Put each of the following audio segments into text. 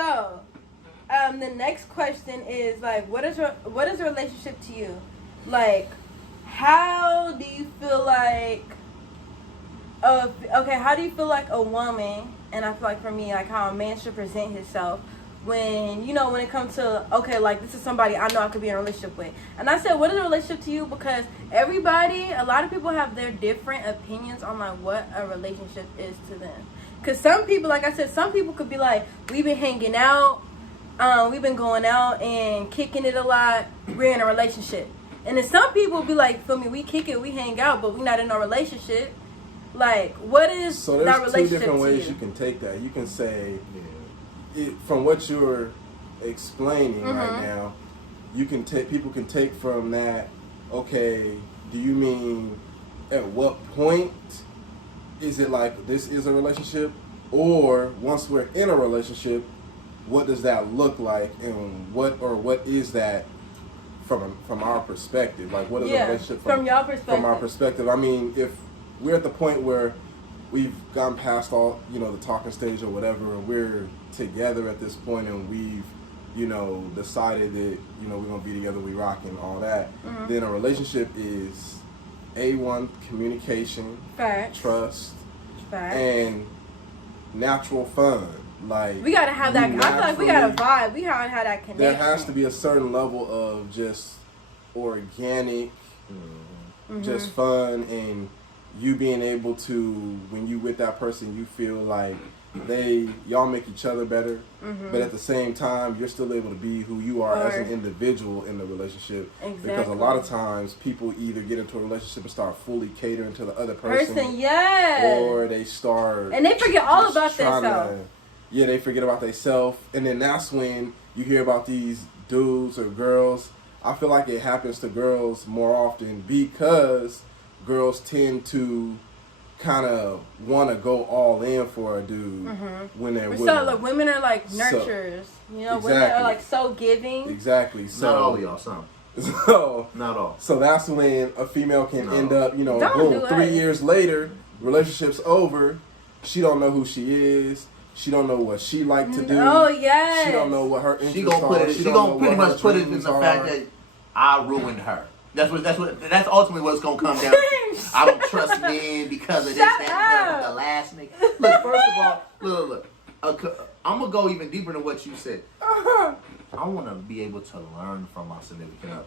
So, the next question is like, what is a relationship to you? Like, how do you feel like? How do you feel like a woman? And I feel like for me, like how a man should present himself when when it comes to like this is somebody I know I could be in a relationship with. And I said, what is a relationship to you? Because a lot of people have their different opinions on like what a relationship is to them. Because some people, like I said, some people could be like, we've been hanging out, we've been going out and kicking it a lot, we're in a relationship. And then some people be like, feel me, we kick it, we hang out, but we're not in a relationship. Like, what is that relationship to you? So there's two different ways you can take that. You can say, from what you're explaining right now, people can take from that, okay, do you mean at what point is it like this is a relationship? Or once we're in a relationship, what does that look like, and what is that from our perspective? Like, what is a relationship from your perspective? From our perspective, I mean, if we're at the point where we've gone past all, the talking stage or whatever, and we're together at this point, and we've, decided that, we're going to be together, we rock and all that, then a relationship is A1, communication, trust, and natural fun. Like, we gotta have that. I feel like we gotta vibe. We gotta have that connection. There has to be a certain level of just organic, just fun, and you being able to, when you with that person, you feel like y'all make each other better, but at the same time, you're still able to be who you are as an individual in the relationship. Exactly. Because a lot of times, people either get into a relationship and start fully catering to the other person, or they start and they forget all about themselves. Yeah, they forget about themselves, and then that's when you hear about these dudes or girls. I feel like it happens to girls more often because girls tend to kind of want to go all in for a dude when they're with them. Like, women are like nurturers, exactly. Women are like so giving. Exactly. So, not all of y'all, some. So not all. So that's when a female can end up, boom, 3 years later, relationship's over. She don't know who she is. She don't know what she like to do. Oh yes. She don't know what her interests She gonna pretty much put it in the fact that I ruined her. That's ultimately what it's gonna come down to. I don't trust men because of this, that, the last nigga. Look, first of all, look. I'm gonna go even deeper than what you said. I want to be able to learn from my significant other.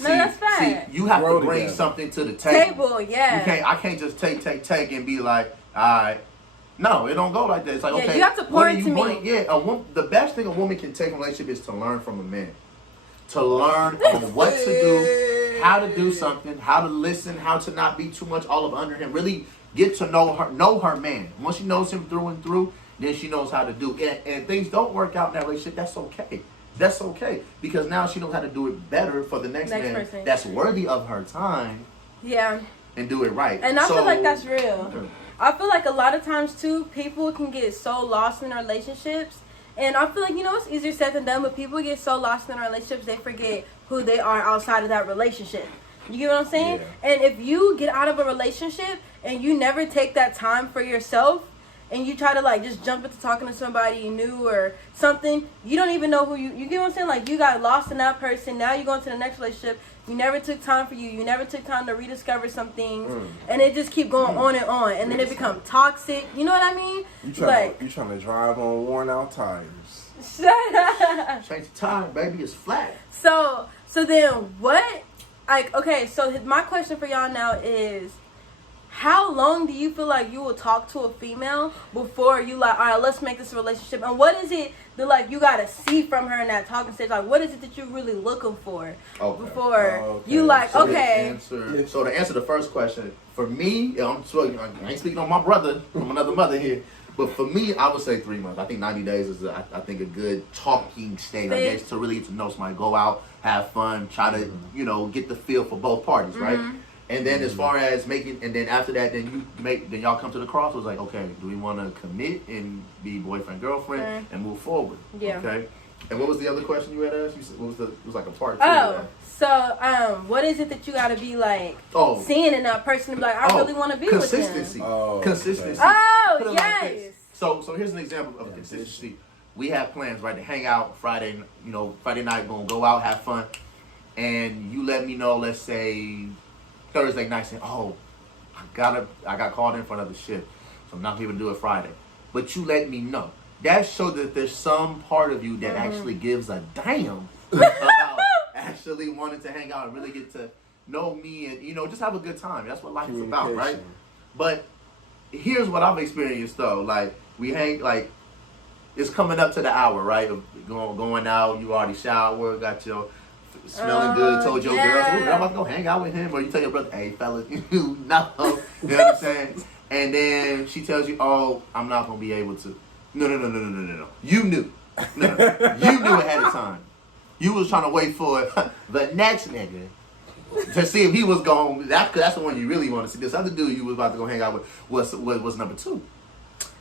No, that's fine. See, you have to bring something to the table. Yeah. I can't just take and be like, all right. No, it don't go like that. It's like, okay, you have to pour into me. Yeah, the best thing a woman can take from a relationship is to learn from a man. To learn on what to do, how to do something, how to listen, how to not be too much all up under him. Really get to know her man. Once she knows him through and through, then she knows how to do. And if things don't work out in that relationship, that's okay. That's okay. Because now she knows how to do it better for the next man person that's worthy of her time. Yeah. And do it right. And I feel like that's real. I feel like a lot of times, too, people can get so lost in relationships. And I feel like, it's easier said than done, but people get so lost in relationships, they forget who they are outside of that relationship. You get what I'm saying? Yeah. And if you get out of a relationship and you never take that time for yourself, and you try to, like, just jump into talking to somebody new or something, you don't even know who you get what I'm saying? Like, you got lost in that person. Now you go into the next relationship. You never took time for you. You never took time to rediscover some things. And it just keep going on and on. And then it becomes toxic. You know what I mean? You trying to drive on worn out tires. Shut up. Change the tire, baby. It's flat. So then what? Like, okay, so my question for y'all now is, how long do you feel like you will talk to a female before you like, all right, let's make this a relationship? And what is it that, like, you got to see from her in that talking stage? Like, what is it that you're really looking for before you like, so So to answer the first question, for me, I ain't speaking on my brother from another mother here, but for me, I would say 3 months. I think 90 days is, I think, a good talking stage, I guess, to really get to know somebody. Go out, have fun, try to, get the feel for both parties, right? And then as far as and then after that, then y'all come to the crossroads, like, okay, do we want to commit and be boyfriend, girlfriend, and move forward? Yeah. Okay. And what was the other question you had asked? You said, it was like a part 2 of that. So, what is it that you got to be like seeing in that person to be like, I really want to be with them? Consistency. Oh, yes. So here's an example of consistency. we have plans, right, to hang out Friday night, gonna go out, have fun, and you let me know, let's say Thursday night, saying, oh, I got called in for another shift, so I'm not gonna be able to do it Friday. But you let me know. That shows that there's some part of you that actually gives a damn about actually wanting to hang out and really get to know me and, just have a good time. That's what life is about, right? But here's what I've experienced, though. Like, we hang, like, it's coming up to the hour, right? Of going out, you already showered, got your smelling good, told your girls, I'm about to go hang out with him. Or you tell your brother, hey, fellas, you know what I'm saying? And then she tells you, oh, I'm not going to be able to. No. You knew. No. You knew ahead of time. You was trying to wait for the next nigga to see if he was going. That's the one you really want to see. This other dude you was about to go hang out with was number 2.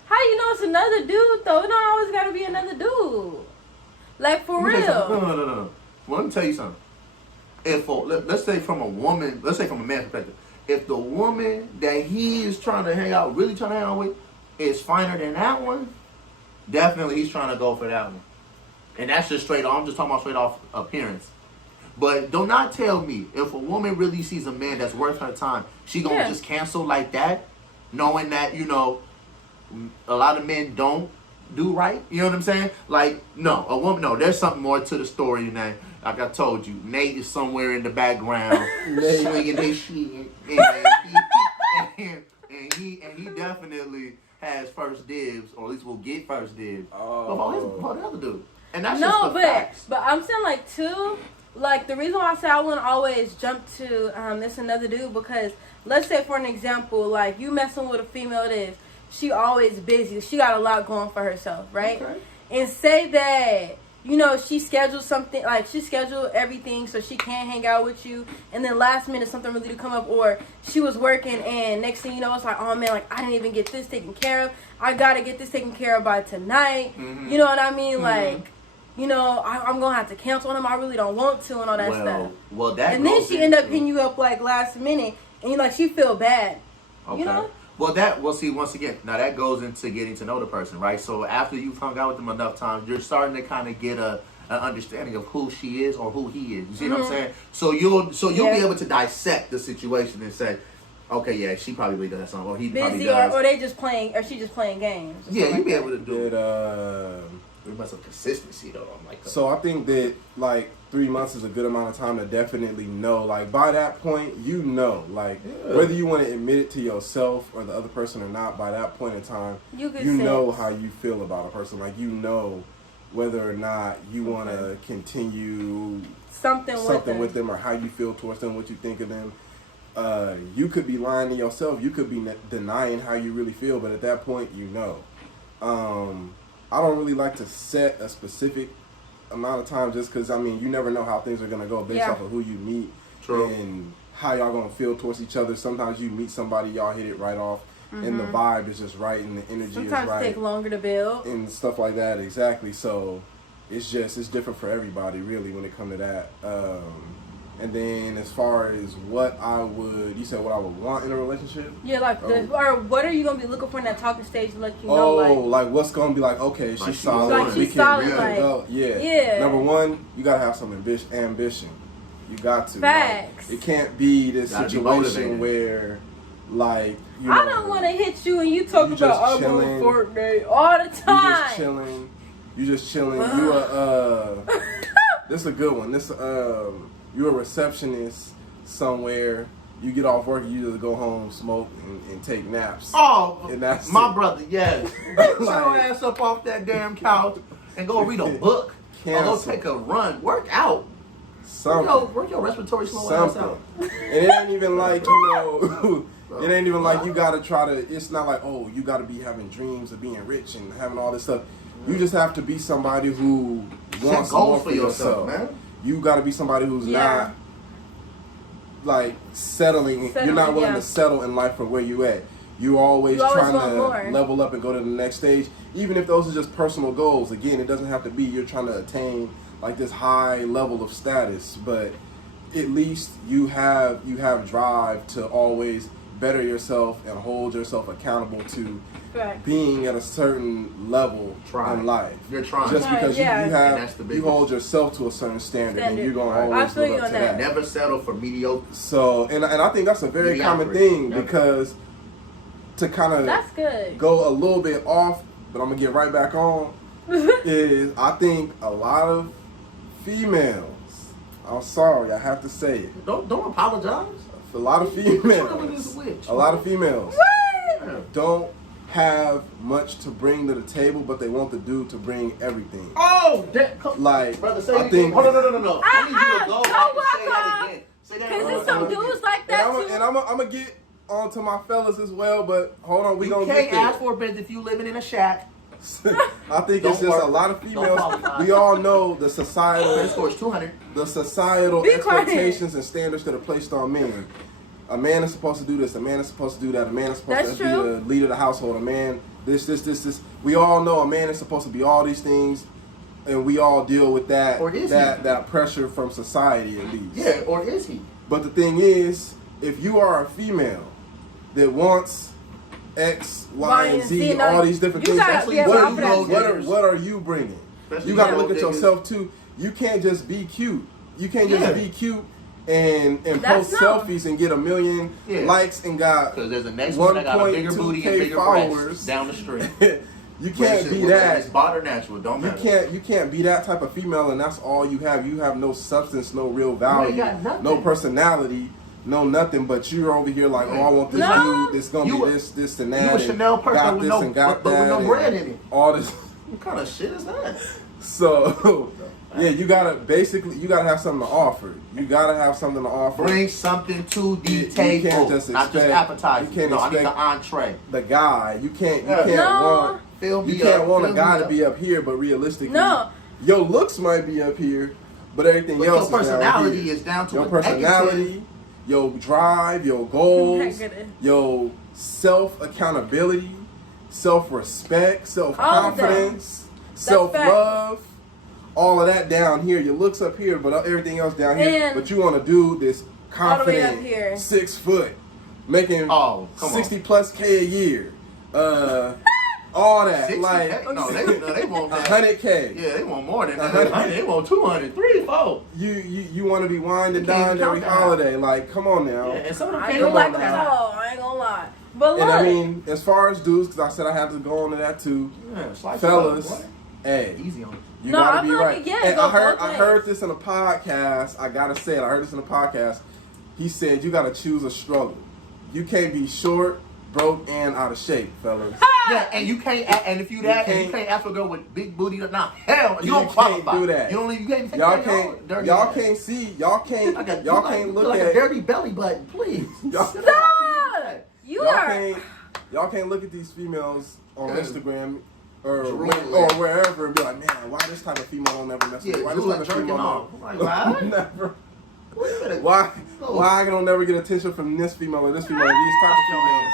How you know it's another dude though? It don't always gotta be another dude. Like for real. No. Well, let me tell you something. Let's say from a man's perspective, if the woman that he is trying to hang out with, is finer than that one, definitely he's trying to go for that one. And that's just straight off. I'm just talking about straight off appearance. But do not tell me if a woman really sees a man that's worth her time, she gonna just cancel like that, knowing that, a lot of men don't do right. You know what I'm saying? Like, no, a woman, no, there's something more to the story than that. Like I told you, Nate is somewhere in the background swinging his shit. And he definitely has first dibs, or at least will get first dibs before the other dude. And that's just the facts. But I'm saying like too, like the reason why I say I wouldn't always jump to this another dude, because let's say for an example, like you messing with a female that is, she always busy, she got a lot going for herself, right? Okay. And say that, she scheduled something, like she scheduled everything so she can't hang out with you, and then last minute something really to come up, or she was working and next thing you know, it's like, oh man, like I didn't even get this taken care of. I gotta get this taken care of by tonight. Mm-hmm. You know what I mean? Mm-hmm. Like, I'm gonna have to cancel on him. I really don't want to, and all that stuff. Well, that. And then she end up hitting you up like last minute, and she feel bad. Okay. Well, see, once again, now that goes into getting to know the person, right? So after you've hung out with them enough times, you're starting to kind of get an understanding of who she is or who he is. You see what I'm saying? So you'll be able to dissect the situation and say, okay, yeah, she probably does something, or he probably does. Or they just playing, or she just playing games. Yeah, you'll be able to do it. There must have consistency though. So I think that like 3 months is a good amount of time to definitely know. Like by that point, whether you want to admit it to yourself or the other person or not, by that point in time, you know how you feel about a person. Like whether or not you want to continue something with them, or how you feel towards them, what you think of them. You could be lying to yourself. You could be denying how you really feel, but at that point, I don't really like to set a specific amount of time, just because, you never know how things are going to go based off of who you meet. True. And how y'all going to feel towards each other. Sometimes you meet somebody, y'all hit it right off, and the vibe is just right, and the energy is right. Sometimes take longer to build. And stuff like that, exactly. So it's different for everybody, really, when it comes to that. And then as far as what I would want in a relationship? Yeah, or what are you going to be looking for in that talking stage to let you know? Like what's going to be like, okay, she's solid. Like she's solid, go. Yeah. Number one, you got to have some ambition. You got to. Facts. Like, it can't be this situation where, like, I don't want to hit you and you talk about I'm on Fortnite all the time. You just chilling. This is a good one. You're a receptionist somewhere. You get off work, you just go home, smoke, and take naps. Oh, and that's my brother, yes. Get your ass up off that damn couch and go read a book. Or go take a run. Work out. Something. Work your respiratory slow ass out. And it ain't even like, it ain't even like you gotta try to, it's not like, oh, you gotta be having dreams of being rich and having all this stuff. You just have to be somebody who wants more for yourself, man. You got to be somebody who's not like settling. You're not willing to settle in life for where you at. You're always trying to level up and go to the next stage. Even if those are just personal goals. Again, it doesn't have to be you're trying to attain like this high level of status, but at least you have drive to always better yourself and hold yourself accountable to Right. being at a certain level in life. You're trying. Just because Yeah. you And that's the you biggest- hold yourself to a certain standard, and you're gonna Right. I always feel live you up on to that. that. Never settle for mediocre. So, and I think that's a very common Mediocrity. thing Never. because to kind of That's good. go a little bit off, but I'm gonna get right back on. Is I think a lot of females. I'm sorry, I have to say it. Don't apologize. A lot of Which one is females. which? A lot of females What? don't have much to bring to the table, but they want the dude to bring everything. Oh, that, come, Like, brother, say I it think- again. Hold on, no. I need you to go go back and say back that up. again. Say that Because again. there's some dudes like that too. And I'm gonna get onto my fellas as well, but hold on, we You gonna can't get there. ask for a bench if you living in a shack. I think Don't it's just work. a lot of Don't females. qualify. We all know the Credit societal, score is 200. the societal Be quiet. expectations and standards that are placed on men. A man is supposed to do this. A man is supposed to do that. A man is supposed That's to be true. the leader of the household. A man, this. We all know a man is supposed to be all these things, and we all deal with that Or is he? that pressure from society at least. Yeah, or is he? But the thing is, if you are a female that wants X, Y, and Z, no, all these different you things, gotta be able what, to are offer you, that. what are you bringing? Especially You got to gold look at diggers. yourself too. You can't just be cute. You can't just Yeah. be cute and That's post no. selfies and get 1 million Yeah. likes and got Because there's a next one that got a bigger 1.2K booty and bigger followers. breasts down the street. You can't be that. It's bought or natural. Don't matter. You can't be that type of female, and that's all you have. You have no substance, no real value, got nothing. no personality, no nothing. But you're over here like, oh, I want this No. dude. It's gonna You be a- this, and that. You a and Chanel person got with this no, and got but with that, no and bread in it. all this. What kind of shit is that? So, yeah, you gotta have something to offer. You gotta have something to offer. Bring something to the You table, can't just not just expect- appetizer. you can't No, I need the expect- entree. The guy, you can't No. want. Fill me You can't up, want a fill guy me to up. be up here, but realistically, No. your looks might be up here, but everything But else your is down personality here. is down to Your a personality, your drive, your Oh my goals, goodness. your self accountability, self respect, self confidence, self love. All of that down here. Your looks up here, but everything else down here. And But you want to do this all the way up confident here. 6 foot, making Oh, come on. 60 plus K a year. All that 60K? like No, they want that. 100K. Yeah, they want more than that. 100. They want 200, 3, 4. You want to be wined and You can't dined every count that. holiday. Like, come on now. Yeah, and some of them I can't don't go like like them at that. all. I ain't gonna lie. But look, And I mean, as far as dudes, because I said I had to go on to that too. Yeah, slice it Fellas, up, boy. hey, Easy on it. you No, gotta I be feel like right. it, yeah, And go I heard both I heard this in a podcast. I gotta say it. I heard this in a podcast. He said you gotta choose a struggle. You can't be short, broke, and out of shape, fellas. Yeah, and you can't. And if you can't ask for a girl with big booty. Nah, hell, you You don't can't qualify. do that. You don't even. You can't. Y'all take can't. dirty Y'all ass. can't see. Y'all can't. Y'all can't look like at. a dirty belly button, please. Y'all- stop. You Y'all are. can't. Y'all can't look at these females on Yeah. Instagram or Drooling. wherever and be like, man, why this type of female don't never mess with me? Yeah, Why this drooling, type of jerking female off. don't- Like, why? never. Why? Why I don't never get attention from this female or this female or these type of females?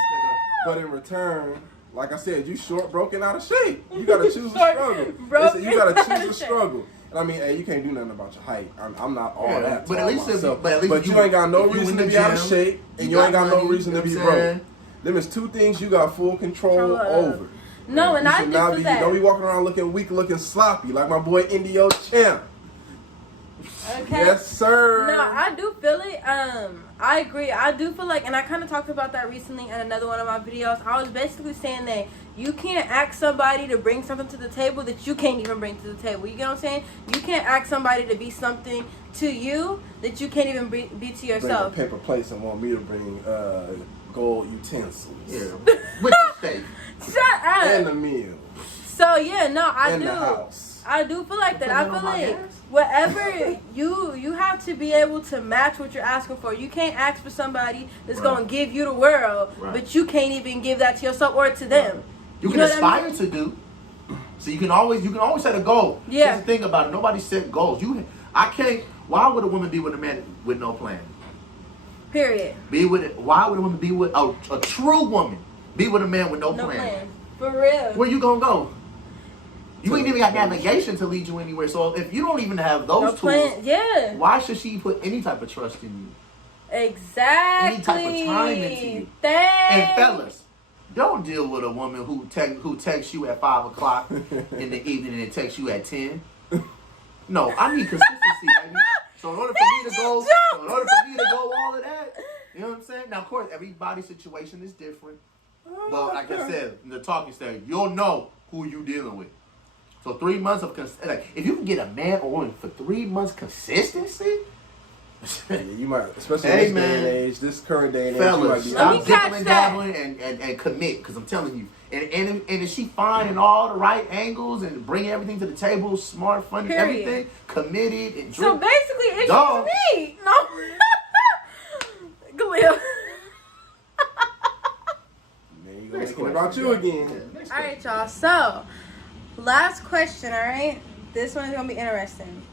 But in return, like I said, you short, broken, out of shape. You gotta choose a Short, struggle. broken, Listen, you gotta out of choose a shape. struggle. And I mean, hey, you can't do nothing about your height. I'm not all Yeah, that. but at tall least if- myself. but at least you you- ain't got no if you reason in to the be out of gym, shape, and you you ain't got got no money, reason to you be know what I'm broke. saying? Them is two things you got full control Control of. over. No, and You I should do not feel be. that. Don't be walking around looking weak, looking sloppy like my boy Indio Champ. Okay. Yes, sir. No, I do feel it. I agree. I do feel like, and I kind of talked about that recently in another one of my videos. I was basically saying that you can't ask somebody to bring something to the table that you can't even bring to the table. You get what I'm saying? You can't ask somebody to be something to you that you can't even be to Bring a yourself. paper plates and want me to bring gold utensils. Yeah, with the steak. Shut up. And the meal. So yeah, no, I And do. the house. I do feel like that. Put I it on feel my like gas? whatever you have to be able to match what you're asking for. You can't ask for somebody that's Right. gonna give you the world, Right. but you can't even give that to yourself or to them. You You can know what I aspire mean? to do. So you can always set a goal. Yeah. That's the thing about it. Nobody set goals. I can't. Why would a woman be with a man with no plan? Period. Why would a woman be with a true woman? Be with a man with no No plan. plan. For real. Where you gonna go? You ain't even got navigation to lead you anywhere. So if you don't even have those No tools, plan. Yeah. why should she put any type of trust in you? Exactly. Any type of time into you. Thanks. And fellas, don't deal with a woman who texts you at 5 o'clock in the evening and texts you at 10. No, I need consistency, baby. So in order for me to go, all of that, you know what I'm saying? Now, of course, everybody's situation is different. But like I said, in the talking stage, you'll know who you dealing with. So 3 months of if you can get a man or woman for 3 months consistency. Yeah, you might, especially in this day and age, this current day and age, fellas, you might be stop dipping and dabbling and commit, because I'm telling you. And if she finding all the right angles and bringing everything to the table, smart, funny, everything, committed and so basically, it's just me. No, Galil. There you go. What about you again? All right, y'all. So, last question. All right, this one's gonna be interesting.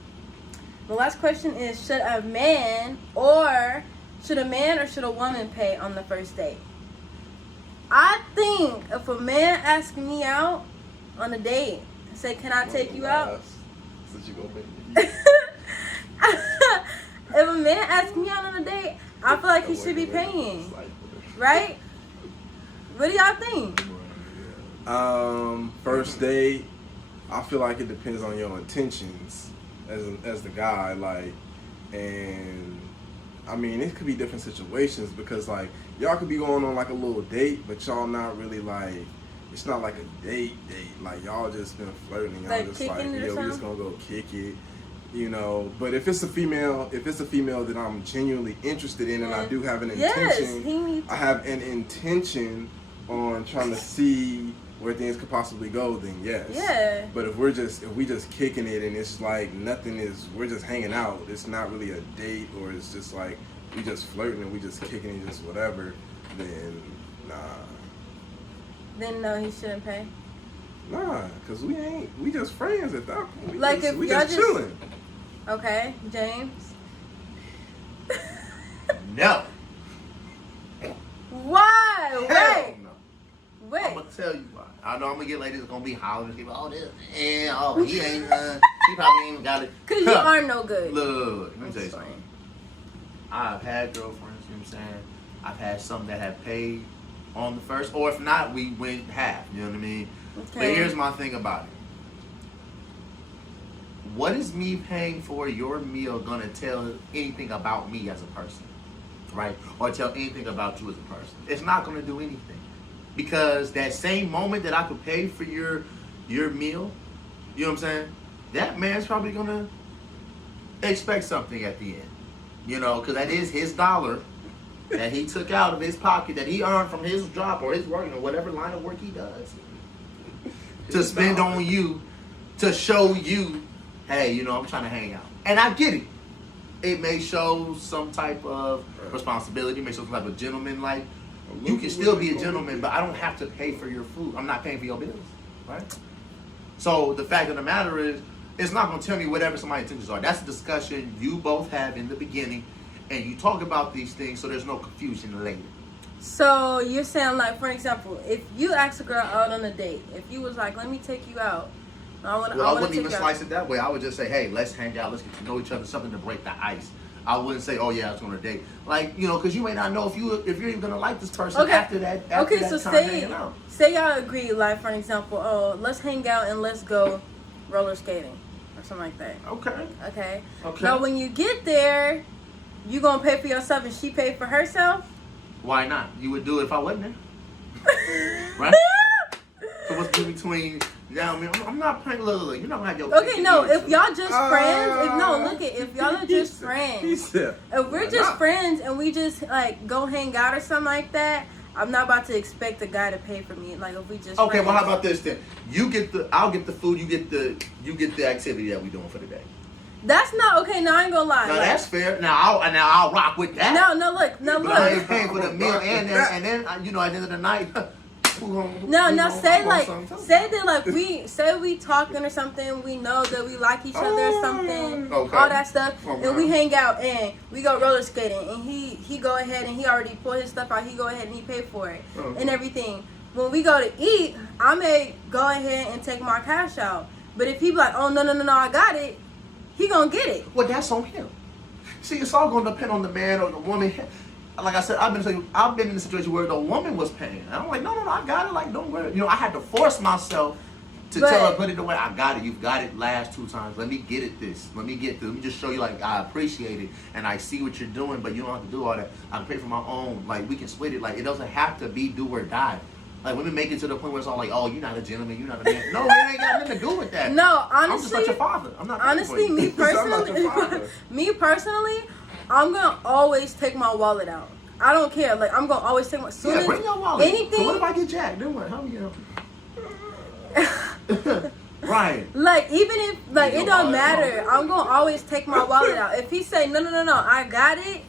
The last question is: should a man or should a woman pay on the first date? I think if a man asks me out on a date and say, "Can I take you out?" Since you go baby. If a man asks me out on a date, I feel like he should be paying, right? What do y'all think? First date, I feel like it depends on your intentions as the guy, like, and I mean, it could be different situations because, like, y'all could be going on like a little date, but y'all not really like, it's not like a date. Like, y'all just been flirting. Y'all like just like, we just gonna go kick it, you know. But if it's a female that I'm genuinely interested in, and I do have an intention, I have an intention on trying to see where things could possibly go, then yes. Yeah. But if we just kicking it and it's like we're just hanging out, it's not really a date, or it's just like we just flirting and we just kicking it, just whatever, then nah. Then no, he shouldn't pay. Nah, cause we just friends at that point. Like if we y'all just chilling. Okay, James. No. Why? Hell Wait. no. Wait. I'm gonna tell you why. I know I'm gonna get ladies that's gonna be hollering, oh this, and he ain't, he probably ain't even got it. Cause you are no good. Look, let me tell you something. I've had girlfriends, you know what I'm saying? I've had some that have paid on the first, or if not, we went half, you know what I mean? Okay. But here's my thing about it. What is me paying for your meal gonna tell anything about me as a person? Right? Or tell anything about you as a person? It's not gonna do anything. Because that same moment that I could pay for your meal, you know what I'm saying? That man's probably gonna expect something at the end. You know, because that is his dollar that he took out of his pocket, that he earned from his job or his work or whatever line of work he does, to spend on you, to show you, hey, you know, I'm trying to hang out. And I get it. It may show some type of responsibility, may show some type of gentleman-like. You can still be a gentleman, but I don't have to pay for your food. I'm not paying for your bills, right? So the fact of the matter is, it's not going to tell me whatever somebody's intentions are. That's a discussion you both have in the beginning, and you talk about these things so there's no confusion later. So you're saying, like, for example, if you ask a girl out on a date, if you was like, let me take you out, I wouldn't even slice it that way. I would just say, hey, let's hang out, let's get to know each other, something to break the ice. I wouldn't say, oh yeah, I was on a date. Like, you know, because you may not know if you're even gonna like this person after that. So say y'all agree, like, for example, oh, let's hang out and let's go roller skating or something like that. Okay. Now when you get there, you gonna pay for yourself and she pay for herself? Why not? You would do it if I wasn't there, right? So what's the between? Yeah, I mean, I'm not paying. Look, you're not gonna have your. Okay, no. If y'all just friends, if y'all are just friends, if we're just friends and we just like go hang out or something like that, I'm not about to expect a guy to pay for me. Like if we just okay. friends. Well, how about this then? I'll get the food. You get the activity that we doing for the day. That's not okay. No, I ain't gonna lie. No, that's fair. Now I'll rock with that. No, look. But I ain't paying for the meal and then you know at the end of the night. Say that we talking or something, we know that we like each other or something, all that stuff, and we hang out and we go roller skating and he go ahead and he already pulled his stuff out, he go ahead and he pay for it and everything. When we go to eat, I may go ahead and take my cash out, but if he be like, oh no, I got it, he gonna get it. Well, that's on him. See, it's all going to depend on the man or the woman. Like I said, I've been in a situation where the woman was paying. And I'm like, no, I got it. Like, don't worry. You know, I had to force myself to tell her, put it away. I got it. You've got it last 2 times. Let me get it this. Let me just show you, like, I appreciate it. And I see what you're doing, but you don't have to do all that. I can pay for my own. Like, we can split it. Like, it doesn't have to be do or die. Like, women make it to the point where it's all like, oh, you're not a gentleman, you're not a man. No, it ain't got nothing to do with that. No, honestly. I'm just not your father. I'm not honestly, me personally, I'm going to always take my wallet out. I don't care. Like, I'm going to always take my... bring your wallet. Anything... So what if I get jacked? Then what? How are you Right. Like, even if... Like, it don't matter. I'm going to always take my wallet out. If he say, no, I got it,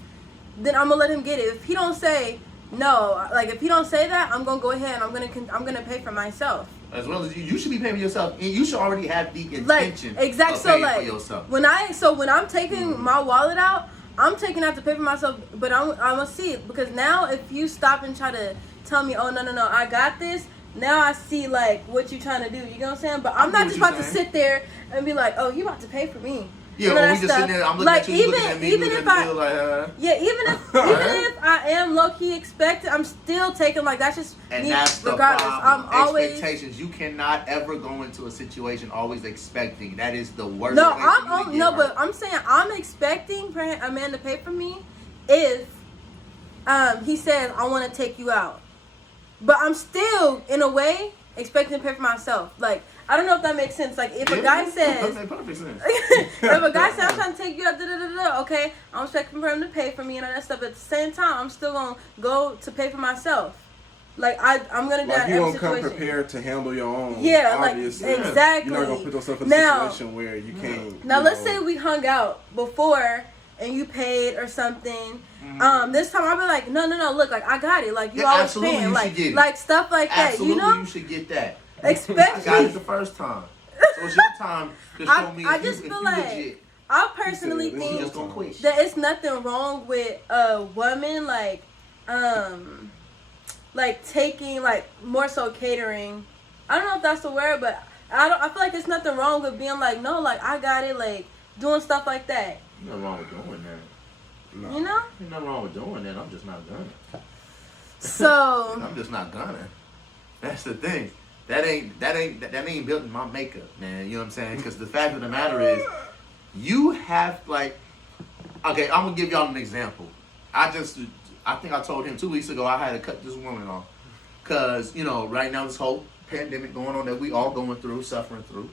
then I'm going to let him get it. If he don't say... No, like if you don't say that, I'm gonna go ahead and I'm gonna pay for myself. As well as you should be paying for yourself, and you should already have the intention of paying for yourself. When I'm taking my wallet out, I'm taking out to pay for myself, but I'm gonna see it because now if you stop and try to tell me, oh no, I got this. Now I see like what you're trying to do. You know what I'm saying? But I'm not just about to sit there and be like, oh, you about to pay for me. Yeah, when we just sitting there, I'm looking at you, looking at me, even if I am low key expected, I'm still taking like that's just and me. That's the regardless, problem. I'm always expectations. You cannot ever go into a situation always expecting. That is the worst. No, but I'm saying I'm expecting for a man to pay for me if he says I want to take you out, but I'm still in a way expecting to pay for myself. Like. I don't know if that makes sense. Like, if a guy says... That makes perfect sense. If a guy says, I'm trying to take you out, okay, I'm expecting for him to pay for me and all that stuff. But at the same time, I'm still going to go to pay for myself. Like, I'm going to do that in every situation. Like, you don't come prepared to handle your own. Yeah, obviously. Like, exactly. You're not going to put yourself in a situation where you can't... Now, let's say we hung out before and you paid or something. This time I'll be like, no, look, like, I got it. Like, you always paying. Like, stuff like that, you know? You should get that. Especially, I got it the first time, so it's your time to show me. I just feel like legit. I personally think that it's nothing wrong with a woman like taking like more so catering. I don't know if that's the word, but I feel like there's nothing wrong with being like no, like I got it, like doing stuff like that. Nothing wrong with doing that. No. You know? There's nothing wrong with doing that. I'm just not gonna. So I'm just not gonna. That's the thing. That ain't built in my makeup, man. You know what I'm saying? Because the fact of the matter is, you have like, okay, I'm gonna give y'all an example. I think I told him 2 weeks ago I had to cut this woman off, cause you know right now this whole pandemic going on that we all going through, suffering through.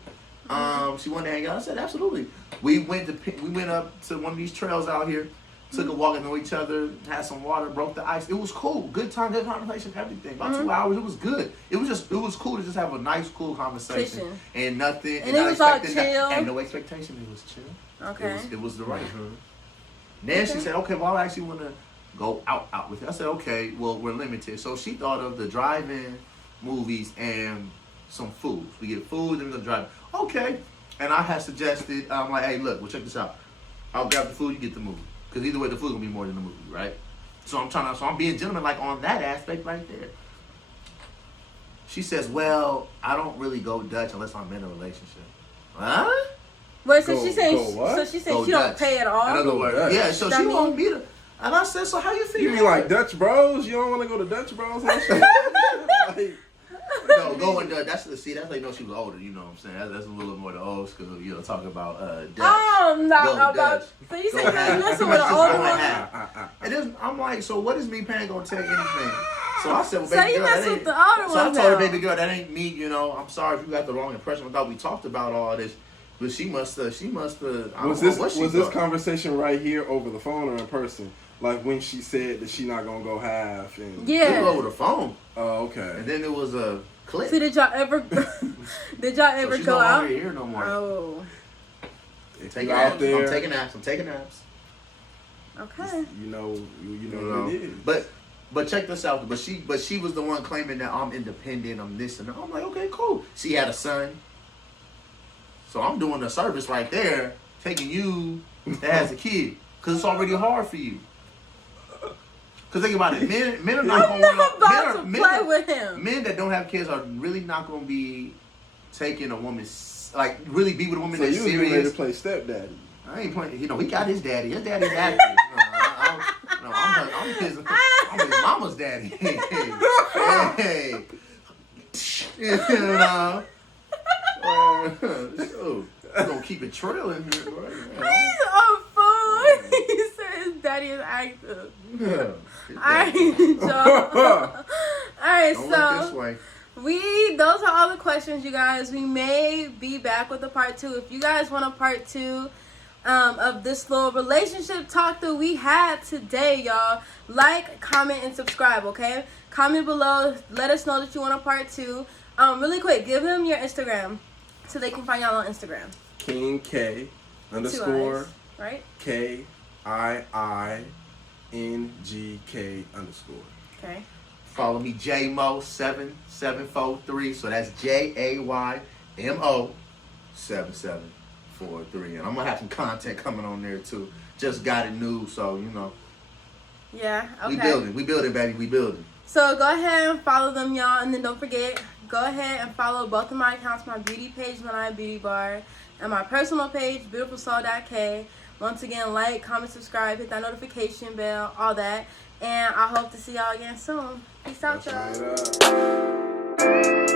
She wanted to hang out. I said absolutely. We went up to one of these trails out here. Took a walk and know each other, had some water, broke the ice. It was cool. Good time, good conversation, everything. About 2 hours, it was good. It was cool to just have a nice, cool conversation. And nothing. And it was all chill. And no expectation. It was chill. Okay. It was the right. Then she said, okay, well, I actually want to go out with you. I said, okay, well, we're limited. So she thought of the drive-in movies and some food. We get food and we're going to drive. Okay. And I had suggested, I'm like, hey, look, well, check this out. I'll grab the food, you get the movie. Because either way, the food's gonna be more than the movie, right? So I'm being gentleman like on that aspect right there. She says, well, I don't really go Dutch unless I'm in a relationship. Huh? Wait, so she said she don't pay at all? In other words, yeah, so she won't be the... And I said, so how you feel? You mean like Dutch Bros? You don't want to go to Dutch Bros? Like, no, going Dutch. That's how you know she was older. You know what I'm saying? That's a little more the old school. You know, talking about Dutch. I'm not about. So you say you're messing with an older woman? And then I'm like, so what is me paying gonna tell you anything? So I said, well, so baby you girl, mess with the older so one. I told her, baby girl, that ain't me. You know, I'm sorry if you got the wrong impression. I thought we talked about all this, but she must have. Was this conversation right here over the phone or in person? Like when she said that she not gonna go half and yeah, it was over the phone. Oh, okay. And then it was a clip. So did y'all ever so go out? Here no more. Oh. Take out there. I'm taking naps. Okay. You know what it is. But check this out. But she was the one claiming that I'm independent. I'm this and that. I'm like, okay, cool. She had a son. So I'm doing a service right there, taking you that has a kid, because it's already hard for you. Because think about it, men are not going to play with him. Men that don't have kids are really not going to be taking a woman, like really be with a woman that's serious. So you was ready to play stepdaddy. I ain't playing. You know, he got his daddy. His daddy's active. I'm his mama's daddy. Hey. You know. So, we're gonna keep it trailing here, right? He's a fool. He said his daddy is active. Yeah. Alright, so alright, Don't look this way. those are all the questions, you guys. We may be back with a part 2. If you guys want a part 2 of this little relationship talk that we had today, y'all, like, comment, and subscribe, okay? Comment below. Let us know that you want a part 2. Really quick, give them your Instagram so they can find y'all on Instagram. King K _ 2 I's, right? KIINGK _. Okay. Follow me, JMO7743. So that's JAYMO 7743. And I'm gonna have some content coming on there too. Just got it new, so you know. Yeah, okay. We building, baby. We building. So go ahead and follow them, y'all. And then don't forget, go ahead and follow both of my accounts, my beauty page, Lanaya Beauty Bar, and my personal page, beautifulsoul.k. Once again, like, comment, subscribe, hit that notification bell, all that. And I hope to see y'all again soon. Peace out, y'all. That's right up.